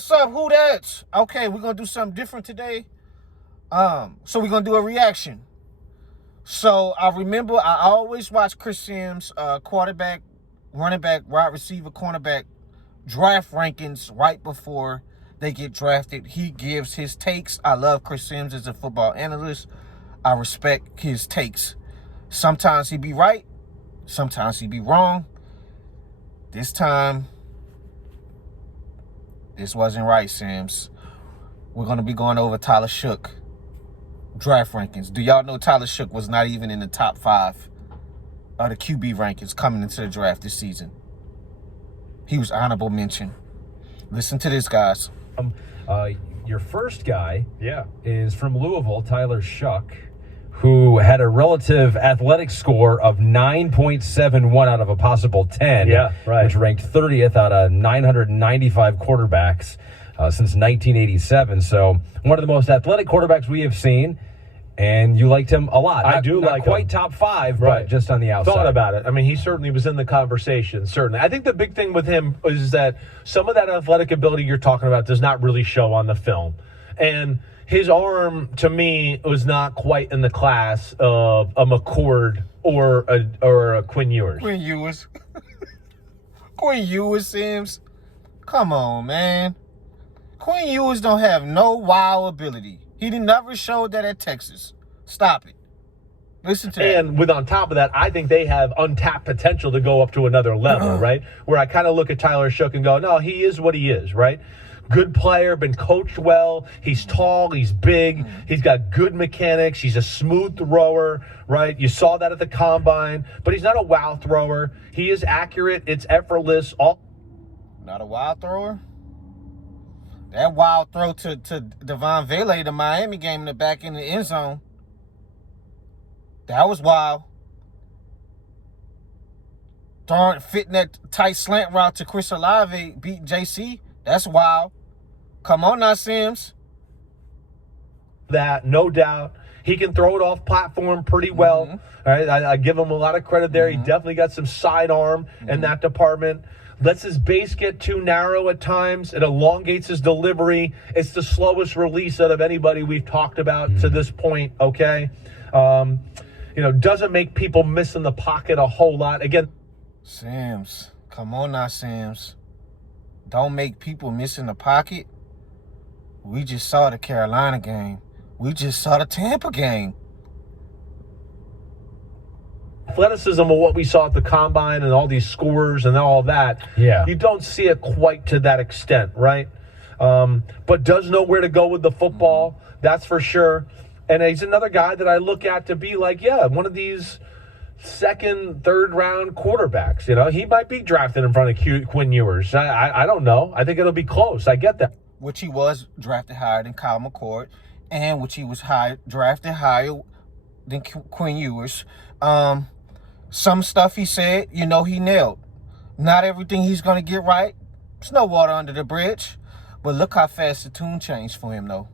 What's up, who that's? Okay, we're gonna do something different today. So we're gonna do a reaction. So I remember I always watch Chris Sims, quarterback, running back, wide receiver, cornerback draft rankings right before they get drafted. He gives his takes. I love Chris Sims as a football analyst. I respect his takes. Sometimes he be right, sometimes he be wrong. This time, this wasn't right, Sims. We're going to be going over Tyler Shough draft rankings. Do y'all know Tyler Shough was not even in the top 5 of the QB rankings coming into the draft this season? He was honorable mention. Listen to this, guys. Your first guy is from Louisville, Tyler Shough, who had a relative athletic score of 9.71 out of a possible 10, which ranked 30th out of 995 quarterbacks since 1987. So one of the most athletic quarterbacks we have seen, and you liked him a lot. I do like him. Not quite top 5, but just on the outside. Thought about it. I mean, he certainly was in the conversation, certainly. I think the big thing with him is that some of that athletic ability you're talking about does not really show on the film. And his arm, to me, was not quite in the class of a McCord or a Quinn Ewers. Quinn Ewers. Quinn Ewers, Sims. Come on, man. Quinn Ewers don't have no wow ability. He never showed that at Texas. Stop it. Listen to that. And with on top of that, I think they have untapped potential to go up to another level, right? Where I kind of look at Tyler Shough and go, no, he is what he is, right? Good player, been coached well. He's tall, he's big, he's got good mechanics, he's a smooth thrower, right? You saw that at the combine, but he's not a wow thrower. He is accurate, it's effortless. Not a wild thrower? That wild throw to Devon Vele, the Miami game in the back in the end zone. That was wild. Fitting that tight slant route to Chris Olave, beating JC. That's wild. Come on now, Sims. That, no doubt. He can throw it off platform pretty well. All right, I give him a lot of credit there. He definitely got some sidearm in that department. Lets his base get too narrow at times. It elongates his delivery. It's the slowest release out of anybody we've talked about to this point, okay? Doesn't make people miss in the pocket a whole lot. Again, Sims, come on now, Sims. Don't make people miss in the pocket. We just saw the Carolina game. We just saw the Tampa game. Athleticism of what we saw at the combine and all these scores and all that, you don't see it quite to that extent, right? But does know where to go with the football, that's for sure. And he's another guy that I look at to be like, one of these second, third round quarterbacks. He might be drafted in front of Quinn Ewers. I don't know. I think it'll be close. I get that. Which he was drafted higher than Kyle McCord, and which he was drafted higher than Quinn Ewers. Some stuff he said, he nailed. Not everything he's going to get right. There's no water under the bridge. But look how fast the tune changed for him, though.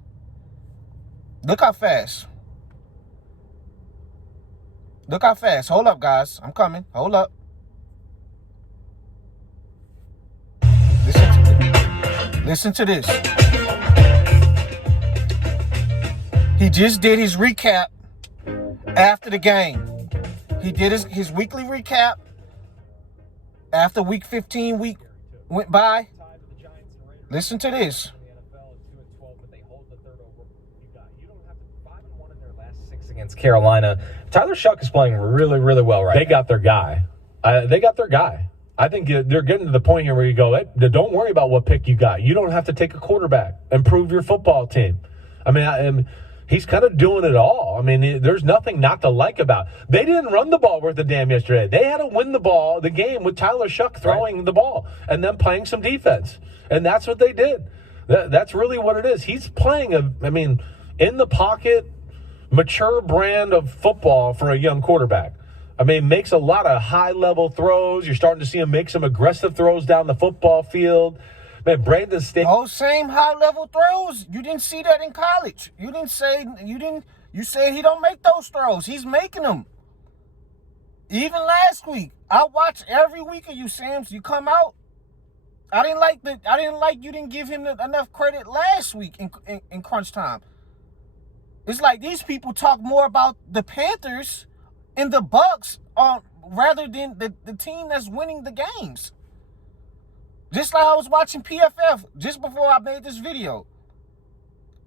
Look how fast. Look how fast. Hold up, guys. I'm coming. Hold up. Listen to this. He just did his recap after the game. He did his weekly recap after week 15 went by. Listen to this. Against Carolina. Tyler Shough is playing really, really well right now. They got their guy. I think they're getting to the point here where you go, hey, don't worry about what pick you got. You don't have to take a quarterback. Improve your football team. I mean, he's kind of doing it all. I mean, there's nothing not to like about it. They didn't run the ball worth a damn yesterday. They had to win the game with Tyler Shough throwing the ball and then playing some defense. And that's what they did. That's really what it is. He's playing in the pocket, mature brand of football for a young quarterback. I mean, makes a lot of high-level throws. You're starting to see him make some aggressive throws down the football field. Man, Brandon State. Those same high-level throws, you didn't see that in college. You said he don't make those throws. He's making them. Even last week, I watch every week of you, Sims. You come out, I didn't like you didn't give him enough credit last week in crunch time. It's like these people talk more about the Panthers and the Bucks rather than the team that's winning the games. Just like I was watching PFF just before I made this video.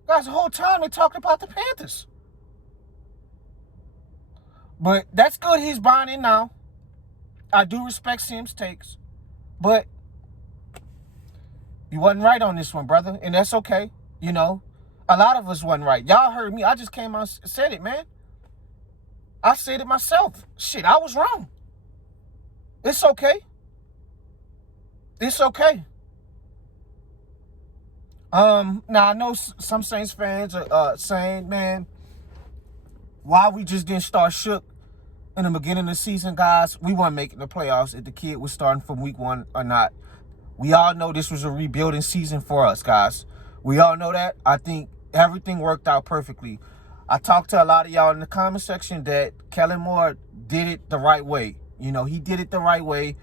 Guys, the whole time they talked about the Panthers. But that's good he's buying in now. I do respect Sim's takes. But you wasn't right on this one, brother. And that's okay. You know, a lot of us wasn't right. Y'all heard me. I just came out and said it, man. I said it myself. Shit, I was wrong. It's okay. It's okay. Now I know some Saints fans are saying, man, why we just didn't start Shuck in the beginning of the season, guys. We weren't making the playoffs if the kid was starting from week 1 or not. We all know this was a rebuilding season for us, guys. We all know that. I think everything worked out perfectly. I talked to a lot of y'all in the comment section that Kellen Moore did it the right way. You know, he did it the right way.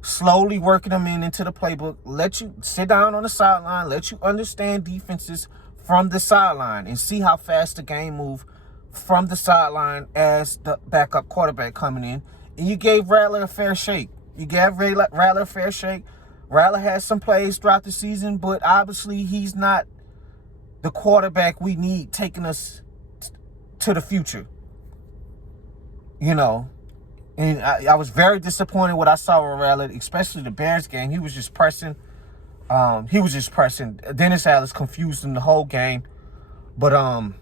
Slowly working them into the playbook. Let you sit down on the sideline. Let you understand defenses from the sideline and see how fast the game move from the sideline as the backup quarterback coming in. And you gave Rattler a fair shake. You gave Rattler a fair shake. Rattler has some plays throughout the season, but obviously he's not the quarterback we need taking us to the future. You know, and I was very disappointed what I saw with Rattler, especially the Bears game. He was just pressing. Dennis Allen's confused him the whole game. But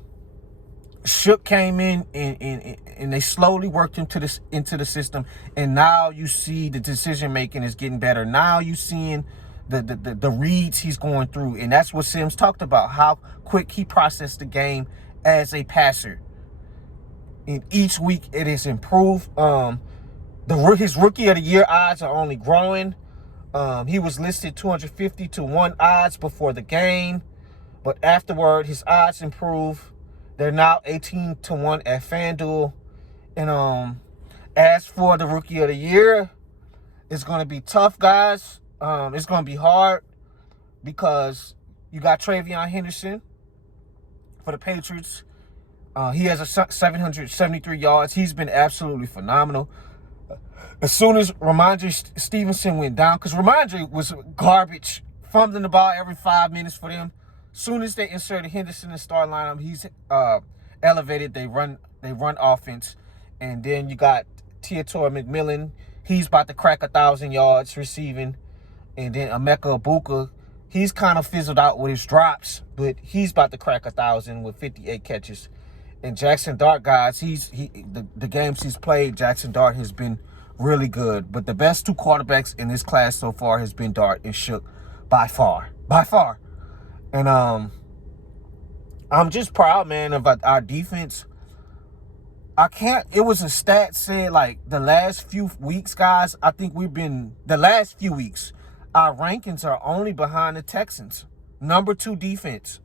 Shuck came in and they slowly worked him into the system. And now you see the decision making is getting better. Now you seeing the reads he's going through. And that's what Sims talked about, how quick he processed the game as a passer. And each week it is improved. His rookie of the year odds are only growing. He was listed 250 to 1 odds before the game, but afterward his odds improved. They're now 18 to 1 at FanDuel. And as for the rookie of the year, it's going to be tough, guys. It's going to be hard because you got Travion Henderson for the Patriots. He has a 773 yards. He's been absolutely phenomenal. As soon as Ramondre Stevenson went down, because Ramondre was garbage, fumbling the ball every 5 minutes for them. As soon as they inserted Henderson in the start lineup, he's elevated. They run offense. And then you got Teodoro McMillan. He's about to crack 1,000 yards receiving. And then Emeka Egbuka, he's kind of fizzled out with his drops, but he's about to crack 1,000 with 58 catches. And Jackson Dart, guys, the games he's played, Jackson Dart has been really good. But the best 2 quarterbacks in this class so far has been Dart and Shuck by far. And I'm just proud, man, of our defense. It was a stat said like the last few weeks, guys, I think the last few weeks, our rankings are only behind the Texans. Number 2 defense.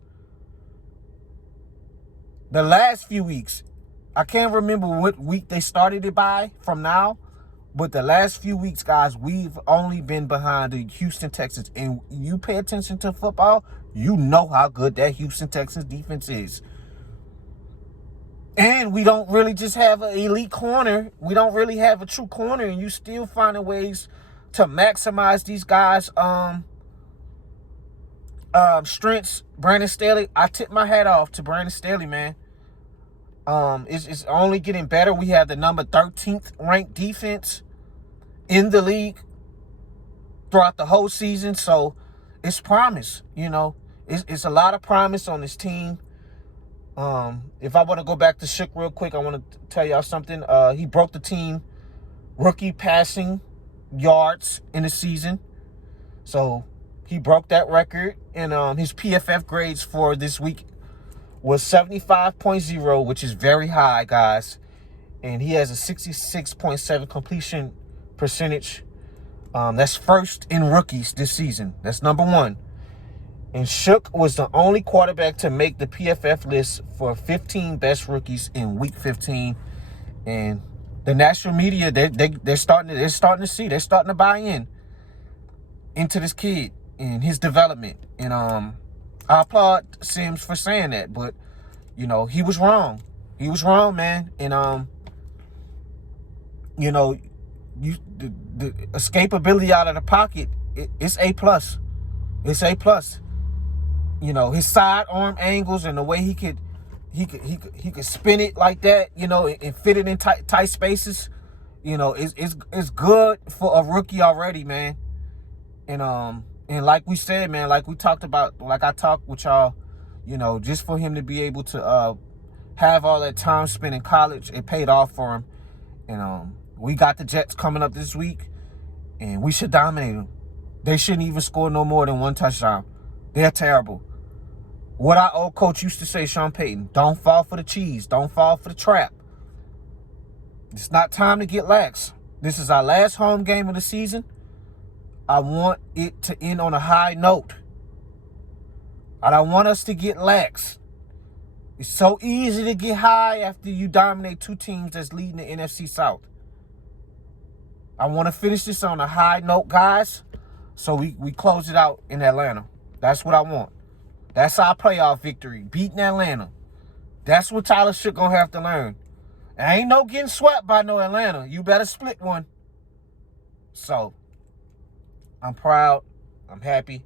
The last few weeks, I can't remember what week they started it by from now, but the last few weeks, guys, we've only been behind the Houston Texans. And you pay attention to football, you know how good that Houston Texans defense is. And we don't really just have an elite corner. We don't really have a true corner, and you still finding ways to maximize these guys' strengths. Brandon Staley, I tip my hat off to Brandon Staley, man. It's only getting better. We have the number 13th ranked defense in the league throughout the whole season. So it's promise, you know. It's a lot of promise on this team. If I want to go back to Shuck real quick, I want to tell y'all something. He broke the team rookie passing yards in the season. So he broke that record. And his PFF grades for this week was 75.0, which is very high, guys. And he has a 66.7 completion percentage. That's first in rookies this season. That's number 1. And Shuck was the only quarterback to make the PFF list for 15 best rookies in week 15. And the national media, they're starting to see. They're starting to buy in. into this kid and his development. And I applaud Sims for saying that, but you know, he was wrong. He was wrong, man. And you know, the escapability out of the pocket, it's A+. It's A+. You know, his sidearm angles and the way he could spin it like that, you know, and fit it in tight spaces, you know, it's good for a rookie already, man. And like we said, man, like we talked about, like I talked with y'all, you know, just for him to be able to have all that time spent in college, it paid off for him. And we got the Jets coming up this week, and we should dominate them. They shouldn't even score no more than one touchdown. They're terrible. What our old coach used to say, Sean Payton, don't fall for the cheese. Don't fall for the trap. It's not time to get lax. This is our last home game of the season. I want it to end on a high note. I don't want us to get lax. It's so easy to get high after you dominate two teams that's leading the NFC South. I want to finish this on a high note, guys, so we close it out in Atlanta. That's what I want. That's our playoff victory, beating Atlanta. That's what Tyler Shough gonna have to learn. Ain't no getting swept by no Atlanta. You better split one. So, I'm proud. I'm happy.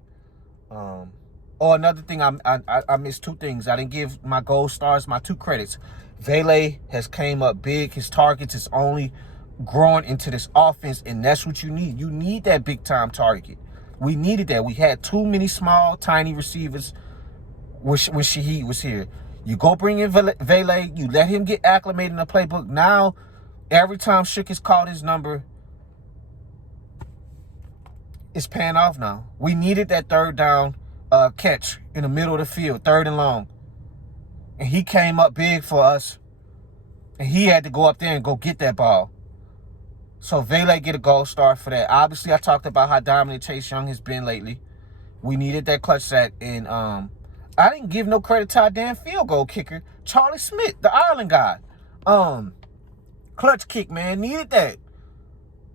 Another thing, I missed two things. I didn't give my gold stars my 2 credits. Vele has came up big. His targets is only growing into this offense, and that's what you need. You need that big-time target. We needed that. We had too many small, tiny receivers when Shaheed was here. You go bring in Vele, you let him get acclimated in the playbook. Now, every time Shook has called his number, it's paying off now. We needed that third down catch in the middle of the field, 3rd and long. And he came up big for us. And he had to go up there and go get that ball. So Vele get a gold star for that. Obviously, I talked about how dominant Chase Young has been lately. We needed that clutch sack. And I didn't give no credit to our damn field goal kicker, Charlie Smith, the Ireland guy. Clutch kick, man. Needed that.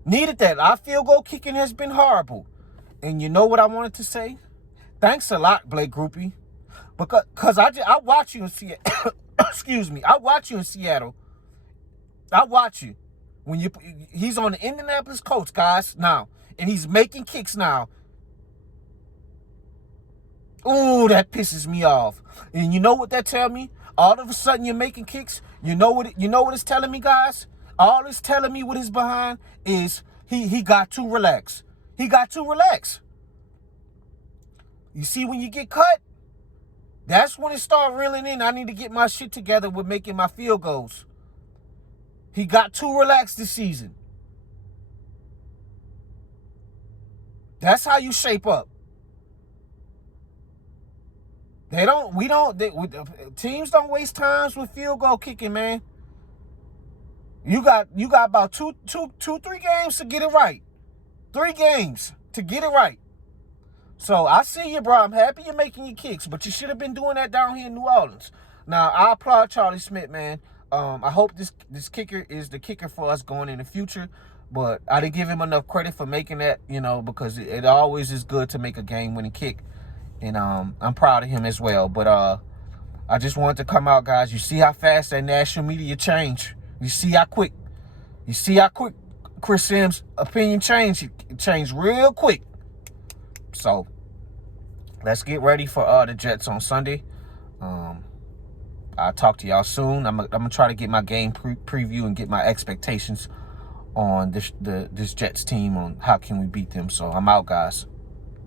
Needed that. Our field goal kicking has been horrible. And you know what I wanted to say? Thanks a lot, Blake Groupie. Because I watch you in Seattle. Excuse me. I watch you in Seattle. I watch you. He's on the Indianapolis Colts, guys, now. And he's making kicks now. Ooh, that pisses me off. And you know what that tell me? All of a sudden you're making kicks. You know what it's telling me, guys? All it's telling me with his behind is he got too relaxed. He got too relaxed. You see, when you get cut, that's when it start reeling in. I need to get my shit together with making my field goals. He got too relaxed this season. That's how you shape up. Teams don't waste times with field goal kicking, man. You got about 3 games to get it right. 3 games to get it right. So I see you, bro. I'm happy you're making your kicks, but you should have been doing that down here in New Orleans. Now, I applaud Charlie Smith, man. I hope this kicker is the kicker for us going in the future, but I didn't give him enough credit for making that, you know, because it always is good to make a game-winning kick, and I'm proud of him as well. But I just wanted to come out, guys. You see how fast that national media changed. You see how quick Chris Sims' opinion changed. It changed real quick. So let's get ready for the Jets on Sunday. I'll talk to y'all soon. I'm gonna try to get my game preview and get my expectations on this Jets team on how can we beat them. So I'm out, guys.